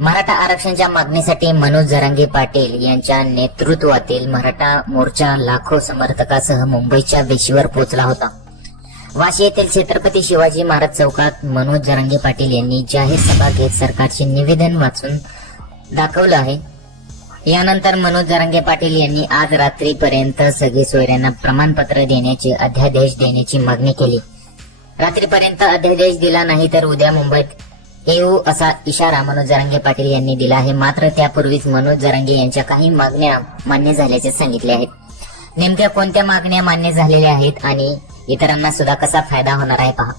मराठा आरक्षणाच्या मागणीसाठी मनोज जरांगे पाटील यांच्या नेतृत्वातील मराठा मोर्चा लाखो समर्थकासह मुंबईच्या वेशीवर पोहोचला होता। वाशी येथील छत्रपती शिवाजी महाराज चौकात मनोज जरांगे पाटील यांनी जाहीर सभा घेत सरकारचे निवेदन वाचून दाखवलं आहे। यानंतर मनोज जरांगे पाटील यांनी आज रात्रीपर्यंत सगळे सोयऱ्यांना प्रमाणपत्र देण्याचे अध्यादेश देण्याची मागणी केली। रात्रीपर्यंत अध्यादेश दिला नाही तर उद्या मुंबईत येऊ असा इशारा मनोज जरांगे पाटील यांनी दिला आहे। मात्र त्यापूर्वीच मनोज जरांगे यांच्या काही मागण्या मान्य झाल्याचे सांगितले आहेत। नेमक्या कोणत्या मागण्या मान्य झालेल्या आहेत आणि इतरांना सुद्धा कसा फायदा होणार आहे पहा।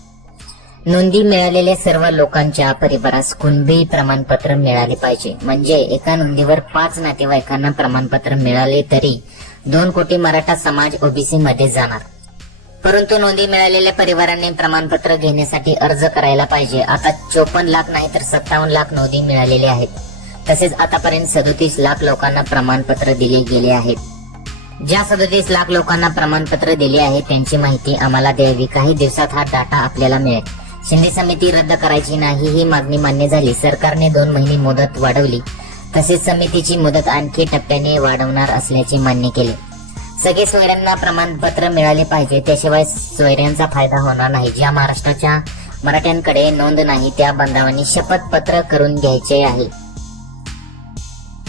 नोंदी मिळालेल्या सर्व लोकांच्या परिवारास कुणबी प्रमाणपत्र मिळाले पाहिजे। म्हणजे एका नोंदीवर 5 नातेवाईकांना प्रमाणपत्र मिळाले तरी 2 कोटी मराठा समाज ओबीसी मध्ये जाणार। परंतु नोंदी मिळालेल्या परिवारांनी प्रमाणपत्र घेण्यासाठी अर्ज करायला पाहिजे। आता 54 लाख नाही तर 57 लाख नोंदी मिळालेल्या आहेत। तसेच आतापर्यंत 37 लाख लोकांना प्रमाणपत्र दिले गेले आहेत। ज्या 37 लाख लोकांना प्रमाणपत्र दिले आहे त्यांची माहिती आम्हाला द्यावी। काही दिवसात हा डाटा आपल्याला मिळेल। शिंदे समिती रद्द करायची नाही ही मागणी मान्य झाली। सरकारने 2 महिने मुदत वाढवली। तसेच समितीची मुदत आणखी टप्प्याने वाढवणार असल्याचे मान्य केले। सगळे सोयऱ्यांना प्रमाणपत्र मिळाले पाहिजे, त्याशिवाय सोयऱ्यांचा फायदा होणार नाही। ज्या महाराष्ट्राच्या मराठ्यांकडे नोंद नाही त्या बांधवांनी शपथपत्र करून घ्यायचे आहे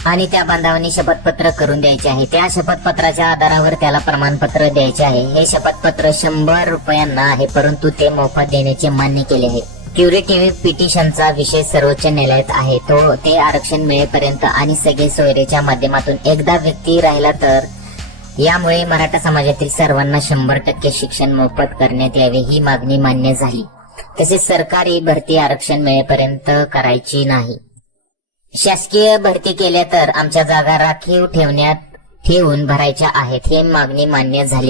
आणि त्या बांधवांनी शपथपत्र करून द्यायचे आहे। त्या शपथपत्राच्या आधारावर त्याला प्रमाणपत्र द्यायचे आहे। हे शपथपत्र 100 रुपयांना आहे, परंतु ते मोफत देण्याचे मान्य केले आहे। क्युरेटिव्ह पिटिशनचा विषय सर्वोच्च न्यायालयात आहे। ते आरक्षण मिळेपर्यंत आणि सगळे सोयरेच्या माध्यमातून एकदा व्यक्ती राहिला तर यामुळे मराठा समाजातील सर्वांना 100% शिक्षण मोफत करण्यात यावे ही मागणी मान्य झाली। तसेच सरकारी भरती आरक्षण मिळेपर्यंत करायची नाही। शासकीय भरती केल्या तर आमच्या जागा राखीव ठेवून भरायच्या आहेत ही मागणी मान्य झालेली